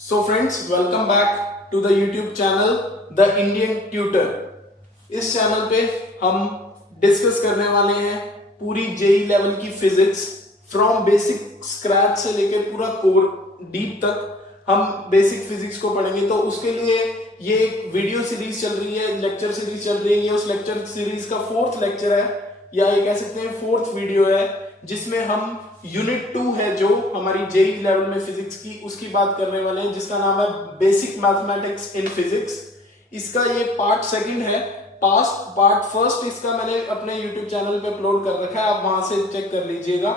So friends, welcome back to the YouTube channel the Indian tutor. इस चैनल पे हम डिस्कस करने वाले हैं पूरी जेई लेवल की फिजिक्स फ्रॉम बेसिक स्क्रैच से लेकर पूरा कोर डीप तक हम बेसिक फिजिक्स को पढ़ेंगे। तो उसके लिए ये एक वीडियो सीरीज चल रही है, लेक्चर सीरीज चल रही है। ये उस लेक्चर सीरीज का फोर्थ लेक्चर है या ये कह सकते हैं फोर्थ वीडियो है, जिसमें हम यूनिट 2 है जो हमारी जेई लेवल में फिजिक्स की, उसकी बात करने वाले हैं, जिसका नाम है बेसिक मैथमेटिक्स इन फिजिक्स। इसका ये पार्ट सेकंड है। पार्ट फर्स्ट इसका मैंने अपने यूट्यूब चैनल पे अपलोड कर रखा है, आप वहां से चेक कर लीजिएगा।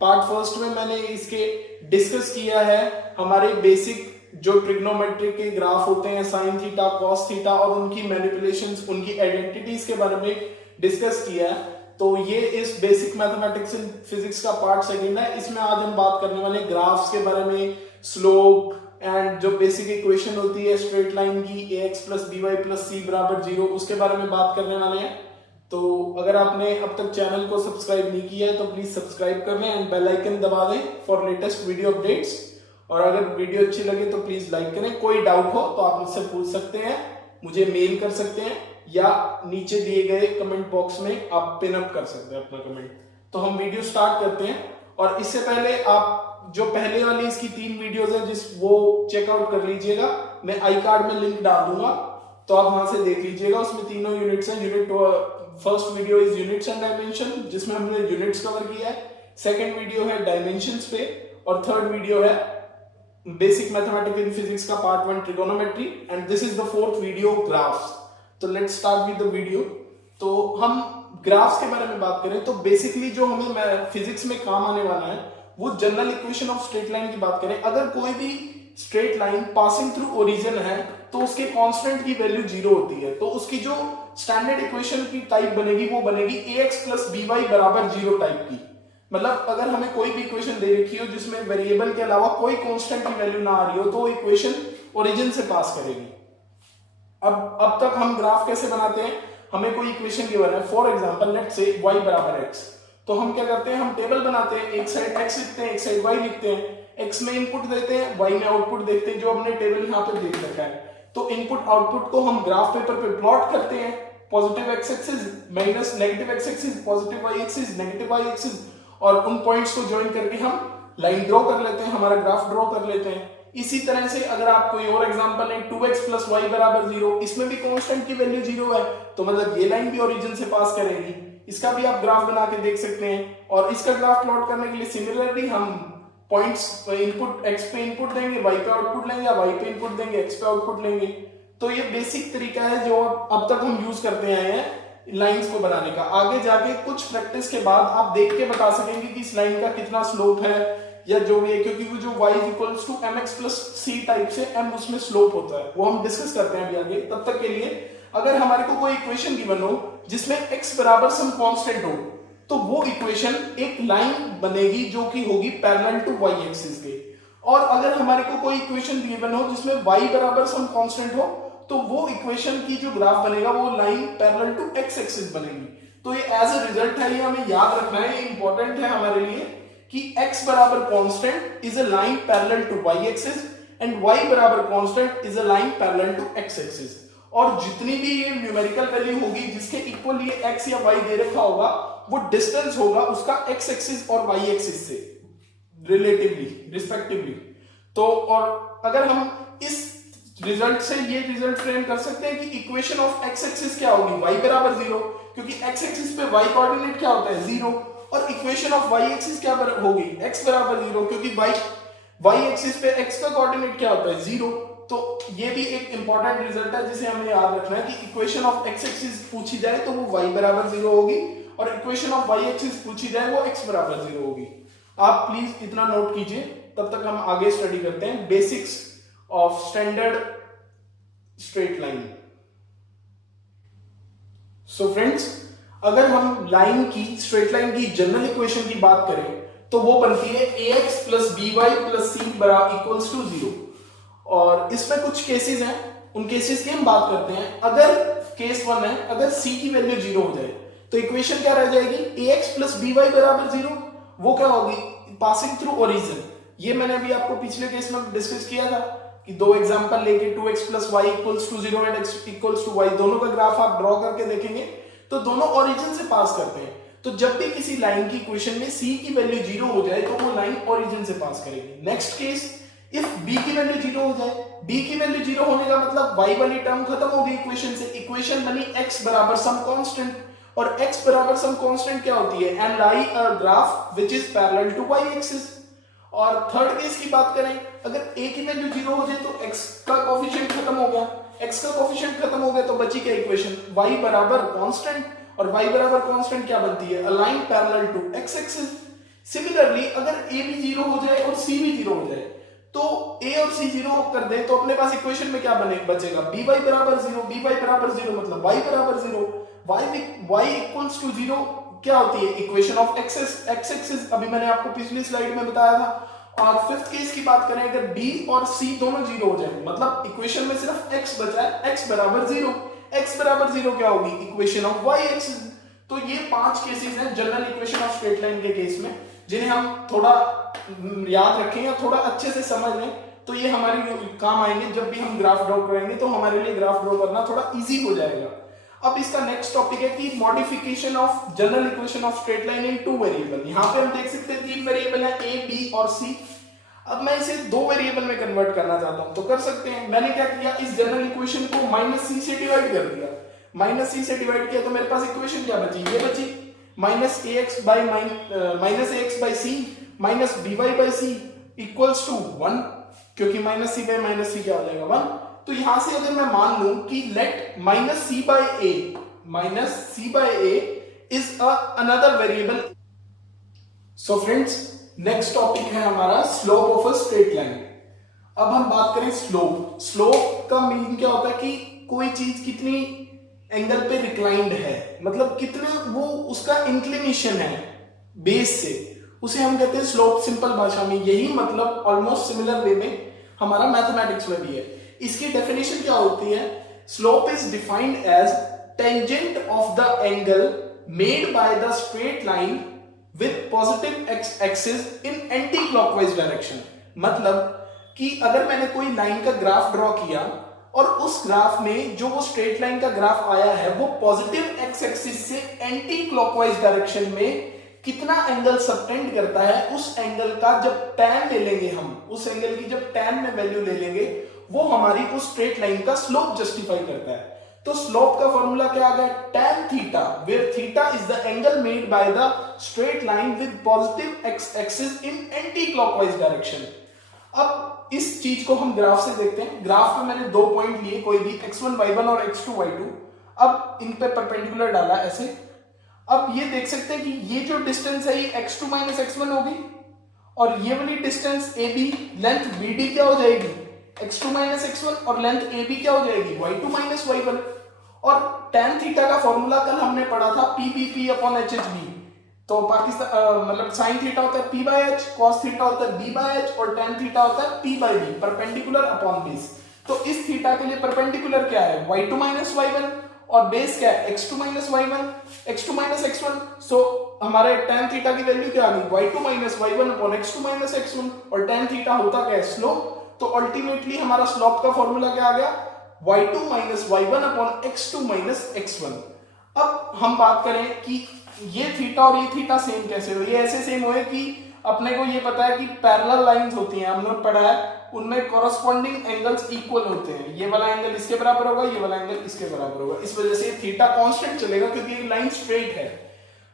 पार्ट फर्स्ट में मैंने इसके डिस्कस किया है हमारे बेसिक जो ट्रिग्नोमेट्री के ग्राफ होते हैं, साइन थीटा, कॉस थीटा, और उनकी मैनिपुलेशंस, उनकी आइडेंटिटीज के बारे में डिस्कस किया है। तो ये इस बेसिक मैथमेटिक्स इन फिजिक्स का पार्ट सेकंड है। इसमें आज हम बात करने वाले ग्राफ्स के बारे में, स्लोप एंड जो बेसिक इक्वेशन होती है स्ट्रेट लाइन की ax + by + c = 0, उसके बारे में बात करने वाले हैं। तो अगर आपने अब तक चैनल को सब्सक्राइब नहीं किया है तो प्लीज सब्सक्राइब कर लें एंड बेल आइकन दबा दें फॉर लेटेस्ट वीडियो अपडेट्स। और अगर वीडियो अच्छी लगे तो प्लीज लाइक करें। कोई डाउट हो तो आप मुझसे पूछ सकते हैं, मुझे मेल कर सकते हैं, या नीचे दिए गए कमेंट बॉक्स में आप पिन अप कर सकते हैं अपना कमेंट। तो हम वीडियो स्टार्ट करते हैं। और इससे पहले आप जो पहले वाली इसकी 3 वीडियोस है वो चेकआउट कर लीजिएगा। मैं आई कार्ड में लिंक डाल दूंगा, तो आप वहां से देख लीजिएगा। उसमें तीनों यूनिट्स हैं। First video is units and dimension, जिसमें हमने यूनिट्स कवर किया है। सेकेंड वीडियो है डायमेंशंस पे, और थर्ड वीडियो है बेसिक मैथमेटिक्स इन फिजिक्स का part 1 trigonometry, and this is the fourth video graphs. तो let's start with the video. तो हम ग्राफ्स के बारे में बात करें तो बेसिकली जो हमें फिजिक्स में काम आने वाला है वो general equation of straight line की बात करें। अगर कोई भी straight line passing through origin है तो उसके कांस्टेंट की वैल्यू 0 होती है। तो उसकी जो स्टैंडर्ड इक्वेशन की टाइप बनेगी वो बनेगी ax + by = 0 टाइप की। मतलब अगर हमें कोई भी इक्वेशन दे रखी हो जिसमें वेरिएबल के अलावा कोई कांस्टेंट की वैल्यू ना आ रही हो तो वो इक्वेशन ओरिजिन से पास करेगी। अब तक हम ग्राफ कैसे बनाते हैं, हमें कोई इक्वेशन गिवन है, for example let's say y = x। तो हम क्या करते हैं, हम टेबल बनाते हैं, एक साइड x लिखते हैं, एक साइड y लिखते हैं। x में इनपुट देते हैं, y में आउटपुट देखते हैं, जो हमने टेबल यहाँ पे देख रखा है। तो इनपुट आउटपुट को हम ग्राफ पेपर पे प्लॉट करते हैं। Positive x axis minus negative x axis, positive y axis negative y axis, और उन पॉइंट्स को ज्वाइन करके हम लाइन ड्रॉ कर लेते हैं, हमारा ग्राफ ड्रॉ कर लेते हैं। इसी तरह से अगर आप कोई और एग्जांपल लें, 2x + y = 0, इसमें भी कांस्टेंट की वैल्यू 0 है, तो मतलब ये लाइन भी ओरिजिन से पास करेगी। इसका भी आप ग्राफ बना के देख सकते हैं। और इसका ग्राफ प्लॉट करने के लिए सिमिलरली हम पॉइंट्स इनपुट x पे इनपुट देंगे, y पे आउटपुट लेंगे, या y पे इनपुट देंगे, x पे आउटपुट लेंगे। तो ये बेसिक तरीका है जो अब तक हम यूज करते आए हैं लाइंस को बनाने का। आगे जाके कुछ प्रैक्टिस के बाद आप देख के बता सकेंगे कि इस लाइन का कितना स्लोप है या जो भी है, क्योंकि वो जो y = mx + c टाइप से m उसमें स्लोप होता है, वो हम डिस्कस करते हैं अभी आगे। तब तक के लिए अगर हमारे को कोई इक्वेशन गिवन हो जिसमें x = सम कांस्टेंट हो, तो वो इक्वेशन एक लाइन बनेगी जो कि होगी पैरेलल टू y एक्सिस के। और अगर हमारे को कोई इक्वेशन गिवन हो जिसमें y = सम कांस्टेंट हो, तो वो इक्वेशन की जो ग्राफ बनेगा वो line parallel to x axis बनेगी। तो ये एज ए रिजल्ट है, ये हमें याद रखना है, इंपॉर्टेंट है हमारे लिए कि x = constant is a line parallel to y axis and y = constant is a line parallel to x axis. और जितनी भी ये न्यूमेरिकल वैल्यू होगी जिसके इक्वल ये x या y दे रखा होगा, वो डिस्टेंस होगा उसका x एक्सिस और y एक्सिस से रिलेटिवली, रिस्पेक्टिवली। तो और अगर हम इस रिजल्ट से ये रिजल्ट फ्रेम कर सकते हैं कि इक्वेशन ऑफ x एक्सिस क्या होगी, y = 0, क्योंकि x एक्सिस पे y कोऑर्डिनेट क्या होता है, 0। और इक्वेशन ऑफ y एक्सिस क्या होगी, x = 0, क्योंकि y एक्सिस पे x का कोऑर्डिनेट क्या होता है, 0। तो ये भी एक इंपॉर्टेंट रिजल्ट है जिसे हमें याद रखना है कि इक्वेशन ऑफ x एक्सिस पूछी जाए तो वो y = 0 होगी, और इक्वेशन ऑफ y एक्सिस पूछी जाए वो x = 0 होगी। आप प्लीज इतना नोट कीजिए। तब तक हम आगे स्टडी करते हैं basics of standard straight line. So friends, अगर हम लाइन की, स्ट्रेट लाइन की जनरल इक्वेशन की बात करें तो वो बनती है ax + by + c = 0। और इसमें कुछ केसेस हैं, उन केसेस की हम बात करते हैं। अगर केस 1 है, अगर c की वैल्यू 0 हो जाए तो इक्वेशन क्या रह जाएगी, ax + by = 0। वो क्या होगी, पासिंग थ्रू ओरिजिन। ये मैंने अभी आपको पिछले केस में डिस्कस किया था कि दो एग्जांपल लेके 2x plus y equals to 0 and x equals to y, दोनों का ग्राफ आप ड्रॉ करके देखेंगे तो दोनों ओरिजिन से पास करते हैं। तो जब भी किसी लाइन की इक्वेशन में c की वैल्यू 0 हो जाए तो वो लाइन ओरिजिन से पास करेगी। नेक्स्ट केस, इफ b की वैल्यू 0 हो जाए, b की वैल्यू 0 होने का मतलब y वाली टर्म खत्म हो गई इक्वेशन से। इक्वेशन बनी x बराबर सम कांस्टेंट, और x बराबर सम कांस्टेंट क्या होती है? And lie a graph which is parallel to y axis. और थर्ड केस की बात करें, अगर a की वैल्यू 0 हो जाए तो x का कोएफिशिएंट खत्म हो गया, x का कोएफिशिएंट खत्म हो गया तो बची क्या इक्वेशन? y बराबर कांस्टेंट, और y बराबर कांस्टेंट क्या बनती है? A line parallel to x axis. Similarly अगर a भी 0 हो जाए और c भी 0 हो जाए, तो a और c 0 कर दे तो अपने पास इक्वेशन में क्या बचेगा? by बराबर 0, by बराबर 0 मतलब y बराबर 0, y इक्वल्स टू 0 क्या होती है? Equation of x axis. अभी मैंने आपको पिछली स्लाइड में बताया था। और फिफ्थ केस की बात करें, अगर b और c दोनों 0 हो जाए, मतलब इक्वेशन में सिर्फ x बचा है, x बराबर 0, x बराबर 0 क्या होगी? Equation of y axis. तो ये 5 केसेस हैं general equation of straight line के केस में, जिन्हें हम थोड़ा याद रखें या थोड़ा अच्छे से समझ लें तो ये हमारे काम आएंगे। जब भी हम ग्राफ ड्रॉ करेंगे तो हमारे लिए ग्राफ ड्रॉ करना थोड़ा इजी हो जाएगा। अब इसका नेक्स्ट टॉपिक है कि modification of general equation of straight line in 2 variable. यहां पे हम देख सकते हैं 3 वेरिएबल है a, b और c। अब मैं इसे 2 वेरिएबल में कन्वर्ट करना चाहता हूं तो कर सकते हैं। मैंने क्या किया, इस जनरल इक्वेशन को -c से डिवाइड कर दिया। -c से डिवाइड किया तो मेरे पास इक्वेशन क्या बची? ये बची -ax by c minus by by c equals to 1, क्योंकि -c बाई -c क्या हो जाएगा? 1। तो यहां से अगर मैं मान लूं कि let -c by a is another variable. So friends, next topic है हमारा slope of a straight line. अब हम बात करें स्लोप का मीनिंग क्या होता है कि कोई चीज कितनी एंगल पे रिक्लाइंड है, मतलब कितना वो उसका इंक्लिनेशन है बेस से, उसे हम कहते हैं स्लोप। सिंपल भाषा में यही मतलब ऑलमोस्ट सिमिलर वे में हमारा मैथमेटिक्स में भी है। इसकी डेफिनेशन क्या होती है? Slope is defined as tangent of the angle made by the straight line with positive x axis in anti clockwise direction. मतलब कि अगर मैंने कोई लाइन का ग्राफ ड्रॉ किया और उस ग्राफ में जो वो स्ट्रेट लाइन का ग्राफ आया है वो पॉजिटिव एक्स एक्सिस से एंटी क्लॉकवाइज डायरेक्शन में कितना एंगल सबटेंड करता है, उस एंगल का जब tan ले लेंगे हम, उस एंगल की जब tan में वैल्यू ले लेंगे, वो हमारी उस स्ट्रेट लाइन का स्लोप जस्टिफाई करता है। तो स्लोप का फॉर्मूला क्या आ गया? tan theta, where theta is the angle made by the straight line with positive x axis in anti clockwise direction. अब इस चीज को हम ग्राफ से देखते हैं। ग्राफ में मैंने 2 पॉइंट लिए, कोई भी x1 y1 और x2 y2। अब इन पे परपेंडिकुलर डाला ऐसे। अब ये देख सकते हैं कि ये जो डिस्टेंस है ये x2 माइनस x1 होगी, और ये वाली डिस्टेंस AB, लेंथ BD क्या हो जाएगी? x2 माइनस x1, और लेंथ AB क्या हो जाएगी? y2 minus y1। और tan थीटा का फॉर्मूला कल हमने पढ़ा था PPP अपॉन HHB। तो पाकिस्तान मतलब साइन थीटा होता है P by H, cos theta होता है B बाय H, और tan थीटा होता है P by B, perpendicular upon base. तो इस थीटा के लिए परपेंडिकुलर क्या है? y2 माइनस y1, और बेस क्या है? x2 minus y1, x2 minus x1। सो हमारे tan थीटा की वैल्यू क्या आ गई? y2 minus y1 upon x2 minus x1, और tan थीटा होता क्या है? स्लोप। तो अल्टीमेटली हमारा स्लोप का फॉर्मूला क्या आ गया? y2 minus y1 upon x2 minus x1। अब हम बात करें कि ये थीटा और ये थीटा सेम कैसे हो? ये ऐसे सेम हो कि अपने को ये पता है कि पैरेलल लाइंस होती हैं, हमने पढ़ा है, उनमें कॉरस्पॉन्डिंग एंगल्स इक्वल होते हैं। ये वाला एंगल इसके बराबर होगा, ये वाला एंगल इसके बराबर होगा। इस वजह से थीटा कांस्टेंट चलेगा क्योंकि ये लाइन स्ट्रेट है।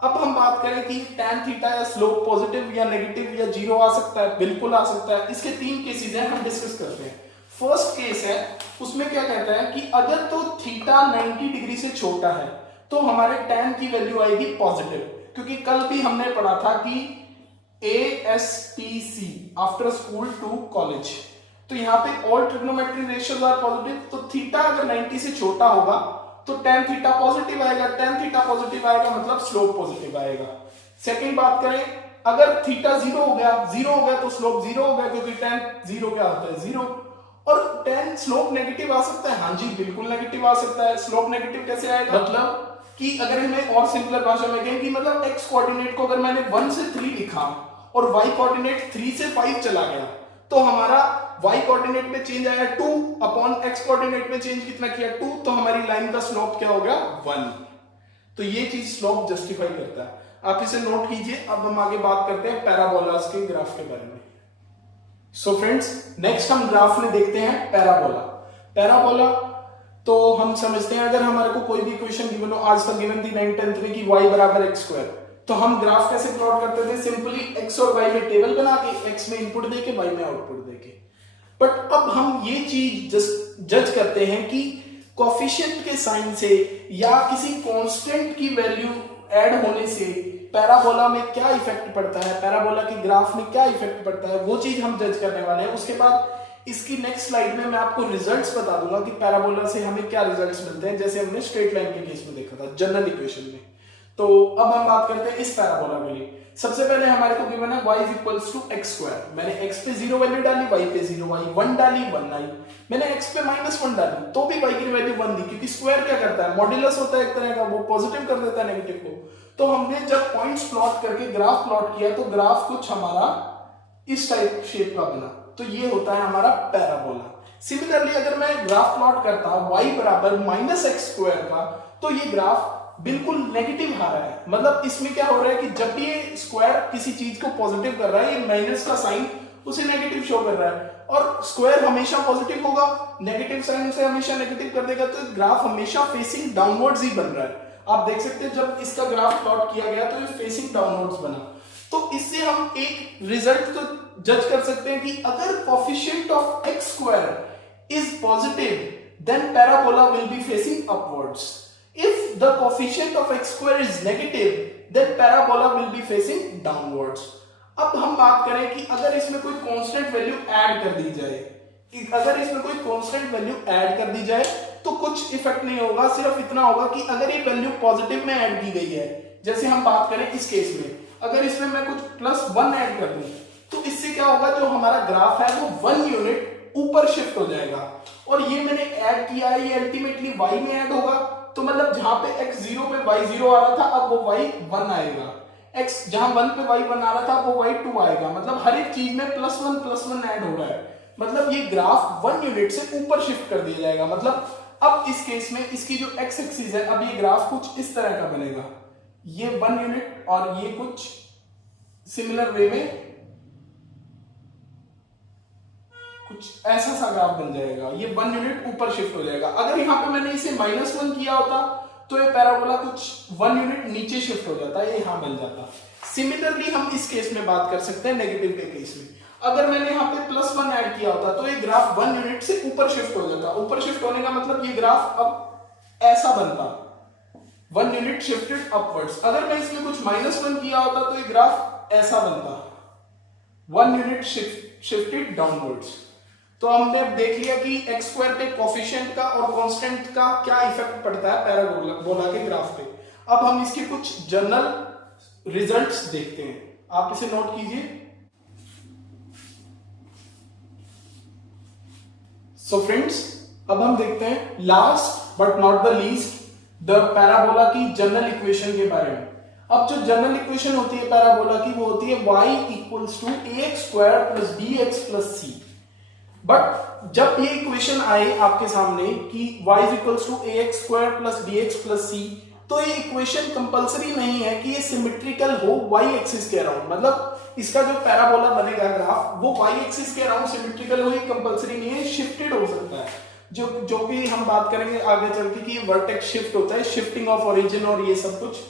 अब हम बात करें कि tan थीटा या स्लोप पॉजिटिव या नेगेटिव या 0 आ सकता है, बिल्कुल आ सकता है। इसके 3 केसेस हैं, हम डिस्कस करते हैं। फर्स्ट केस है, उसमें क्या कहता है कि अगर तो थीटा 90 डिग्री से छोटा है तो हमारे tan की वैल्यू आएगी पॉजिटिव, क्योंकि कल भी हमने पढ़ा था कि ASTC after school to college, तो यहाँ पे all trigonometry ratios are positive. तो थीटा अगर 90 से छोटा होगा तो tan थीटा पॉजिटिव आएगा, tan थीटा पॉजिटिव आएगा मतलब स्लोप पॉजिटिव आएगा। सेकंड बात करें, अगर थीटा 0 हो गया तो स्लोप 0 हो गया, क्योंकि tan 0 क्या होता है? 0। और tan स्लोप नेगेटिव आ सकता है? हाँ जी, बिल्कुल नेगेटिव आ सकता है। स्लोप नेगेटिव कैसे आएगा? मतलब कि अगर हमें और सिंपल भाषा में कहें कि मतलब x कोऑर्डिनेट को अगर मैंने 1 से 3 लिखा और y कोऑर्डिनेट 3 से 5 चला गया, तो हमारा y कोऑर्डिनेट में चेंज आया 2 अपॉन x कोऑर्डिनेट में चेंज कितना किया 2, तो हमारी लाइन का स्लोप क्या हो गया 1। तो ये चीज स्लोप जस्टिफाई करता है, आप इसे नोट कीजिए। अब हम आगे बात करते हैं पैराबोलास के ग्राफ के बारे में। सो फ्रेंड्स, नेक्स्ट हम ग्राफ में देखते हैं पैराबोला। पैराबोला तो हम समझते हैं, अगर हमारे को कोई भी इक्वेशन गिवन हो, आज तक गिवन थी 9th 10th में कि y बराबर x स्क्वायर, तो हम ग्राफ कैसे प्लॉट करते थे, सिंपली x और y में टेबल बना के, x में इनपुट देके y में आउटपुट देके। बट अब हम ये चीज जज करते हैं कि कोफिशिएंट के साइन से या किसी कांस्टेंट की वैल्यू ऐड होने से पैराबोला में क्या इफेक्ट पड़ता है, पैराबोला के ग्राफ में क्या इफेक्ट पड़ता है, वो चीज हम जज करने वाले हैं। उसके बाद इसकी नेक्स्ट स्लाइड में मैं आपको रिजल्ट्स बता दूंगा कि पैराबोला से हमें क्या रिजल्ट्स मिलते हैं, जैसे हमने स्ट्रेट लाइन के केस में देखा था जनरल इक्वेशन में। तो अब हम बात करते हैं इस पैराबोला के लिए। सबसे पहले हमारे को गिवन है y equals to x square. मैंने x पे 0 वैल्यू डाली, y पे 0, y 1 डाली 1 आई। मैंने x पे -1 डाली तो भी y की वैल्यू 1 दी, क्योंकि स्क्वायर क्या करता है, मॉड्यूलस होता है एक तरह का, वो पॉजिटिव कर देता है नेगेटिव को। तो हमने जब पॉइंट्स प्लॉट करके ग्राफ प्लॉट किया तो ग्राफ कुछ हमारा इस टाइप शेप का बना, तो ये होता है हमारा पैराबोला। सिमिलरली अगर मैं ग्राफ प्लॉट करता y बराबर -x स्क्वायर का, तो ये ग्राफ बिल्कुल नेगेटिव आ रहा है। मतलब इसमें क्या हो रहा है कि जब ये स्क्वायर किसी चीज को पॉजिटिव कर रहा है, ये माइनस का साइन उसे नेगेटिव शो कर रहा है, और स्क्वायर हमेशा पॉजिटिव होगा, नेगेटिव साइन उसे हमेशा नेगेटिव कर देगा, तो ग्राफ हमेशा फेसिंग डाउनवर्ड्स ही बन रहा है। आप देख सकते हैं जब इसका ग्राफ प्लॉट किया गया तो ये फेसिंग डाउनवर्ड्स बना। तो इससे हम एक रिजल्ट तो जज कर सकते हैं कि अगर coefficient of x square is positive, then parabola will be facing upwards. If the coefficient of x square is negative, then parabola will be facing downwards. अब हम बात करें कि अगर इसमें कोई कांस्टेंट वैल्यू ऐड कर दी जाए, अगर इसमें कोई कांस्टेंट वैल्यू ऐड कर दी जाए तो कुछ इफेक्ट नहीं होगा, सिर्फ इतना होगा कि अगर ये वैल्यू पॉजिटिव में ऐड की गई है, जैसे हम बात करें इस केस में, अगर इसमें मैं कुछ +1 ऐड कर दूं, तो इससे क्या होगा, जो हमारा ग्राफ है वो 1 यूनिट ऊपर शिफ्ट हो जाएगा। और ये मैंने ऐड किया है, ये अल्टीमेटली y में ऐड होगा, तो मतलब जहां पे x 0 पे y 0 आ रहा था, अब वो y 1 आएगा। x जहां 1 पे y 1 आ रहा था, वो y 2 आएगा। मतलब हर एक चीज में +1 ऐड हो रहा है, मतलब ये ग्राफ 1 यूनिट से ऊपर शिफ्ट कर दिया जाएगा। मतलब अब इस केस में इसकी जो x एक्सिस है, अब ये ग्राफ कुछ इस तरह का बनेगा, ये 1 यूनिट और ये कुछ सिमिलर वे में कुछ ऐसा सा ग्राफ बन जाएगा, ये 1 यूनिट ऊपर शिफ्ट हो जाएगा। अगर यहाँ पे मैंने इसे -1 किया होता तो ये पैराबोला कुछ 1 यूनिट नीचे शिफ्ट हो जाता, ये यहां बन जाता। सिमिलरली हम इस केस में बात कर सकते हैं नेगेटिव के केस में, अगर मैंने यहाँ पे +1 ऐड किया होता तो ये ग्राफ 1 यूनिट से ऊपर शिफ्ट हो जाता। ऊपर शिफ्ट होने का मतलब ये ग्राफ अब ऐसा बनता, 1 यूनिट शिफ्टेड अपवर्ड्स। अगर मैं इसमें कुछ -1 किया होता तो ये ग्राफ ऐसा बनता, 1 यूनिट शिफ्टेड डाउनवर्ड्स। तो हमने अब देख लिया कि x स्क्वायर पे कोफिशिएंट का और कांस्टेंट का क्या इफेक्ट पड़ता है पैराबोला के ग्राफ पे। अब हम इसके कुछ जनरल रिजल्ट्स देखते हैं, आप इसे नोट कीजिए। सो फ्रेंड्स, अब हम देखते हैं last but not the least the parabola की जनरल इक्वेशन के बारे में। अब जो जनरल इक्वेशन होती है पैराबोला की, वो होती है y equals to ax square plus bx plus c। But जब ये इक्वेशन आए आपके सामने कि y equals to ax square plus bx plus c, तो ये इक्वेशन कंपलसरी नहीं है कि ये सिमेट्रिकल हो y एक्सिस के अराउंड। मतलब इसका जो पैराबोला बनेगा ग्राफ, वो y एक्सिस के अराउंड सिमेट्रिकल हो, ये कंपलसरी नहीं है, शिफ्टेड हो सकता है। जो कि हम बात करेंगे आगे चल के कि वर्टेक्स शिफ्ट होता है, शिफ्टिंग ऑफ ओरिजिन और ये सब कुछ,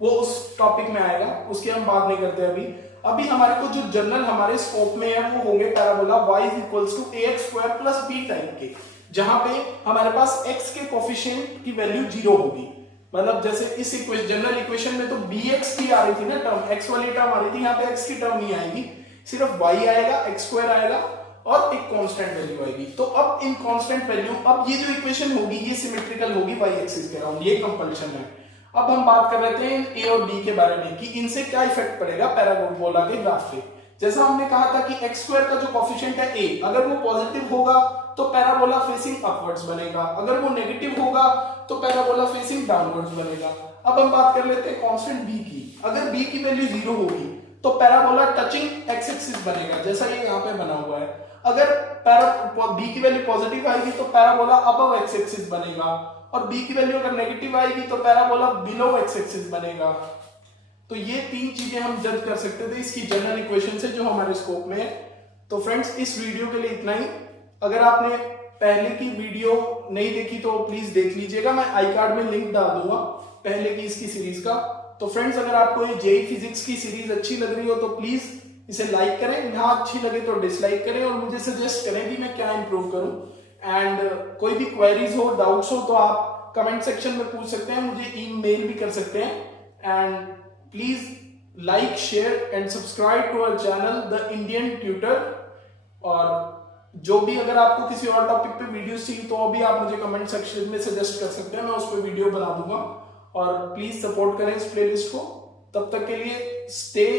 वो उस टॉपिक में आएगा, उसकी हम बात नहीं करते अभी। अभी हमारे को जो जनरल हमारे स्कोप में है वो होंगे parabola y equals to ax square plus b type के, जहां पे हमारे पास x के कोफिशिएंट की वैल्यू 0 होगी। मतलब जैसे इस जनरल इक्वेशन में तो bx की आ रही थी ना टर्म, x वाली टर्म आ रही थी, यहाँ पे x की टर्म नहीं आएगी, सिर्फ y आएगा, x स्क्वायर आएगा और एक कांस्टेंट वैल्यू आएगी। तो अब इन कांस्टेंट वैल्यू, अब ये जो इक्वेशन होगी ये सिमेट्रिकल होगी y एक्सिस के अराउंड, ये कंपल्शन है। अब हम बात कर रहे थे a और b के बारे में कि इनसे क्या इफेक्ट पड़ेगा पैराबोला के ग्राफ पे। जैसा हमने कहा था कि x स्क्वायर का जो कोफिशिएंट है a, अगर वो पॉजिटिव होगा तो पैराबोला फेसिंग अपवर्ड्स बनेगा, अगर वो नेगेटिव होगा तो पैराबोला फेसिंग डाउनवर्ड्स बनेगा। अब हम बात कर लेते हैं कांस्टेंट b की, अगर b की वैल्यू 0 होगी तो पैराबोला टचिंग x एक्सिस बनेगा, जैसा ये यहाँ पे बना हुआ है। अगर बी की वैल्यू पॉजिटिव आएगी तो पैराबोला अबव एक्स एक्सिस बनेगा, और बी की वैल्यू अगर नेगेटिव आएगी तो पैराबोला बिलो एक्स एक्सिस बनेगा। तो ये तीन चीजें हम जज कर सकते थे इसकी जनरल इक्वेशन से जो हमारे स्कोप में है। तो फ्रेंड्स इस वीडियो के लिए इतना ही। अगर आपने पहले की वीडियो नहीं देखी तो प्लीज देख लीजिएगा, मैं आई कार्ड में लिंक डाल दूंगा पहले की इसकी सीरीज का। तो फ्रेंड्स अगर आपको ये जेई फिजिक्स की सीरीज अच्छी लग रही हो तो प्लीज इसे लाइक करें, यहाँ अच्छी लगे तो डिसलाइक करें, और मुझे सजेस्ट करें कि मैं क्या इंप्रूव करूं। एंड कोई भी क्वेरीज हो, डाउट्स हो तो आप कमेंट सेक्शन में पूछ सकते हैं, मुझे ईमेल भी कर सकते हैं। And please like, share and subscribe to our channel the Indian tutor. और जो भी अगर आपको किसी और टॉपिक पे वीडियो चाहिए तो अभी आप मुझे कमेंट सेक्शन में सजेस्ट कर सकते हैं, मैं उस पर वीडियो बना दूंगा। और प्लीज सपोर्ट करें इस प्लेलिस्ट को। तब तक के लिए स्टे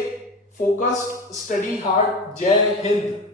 फोकस्ड, स्टडी हार्ड। जय हिंद।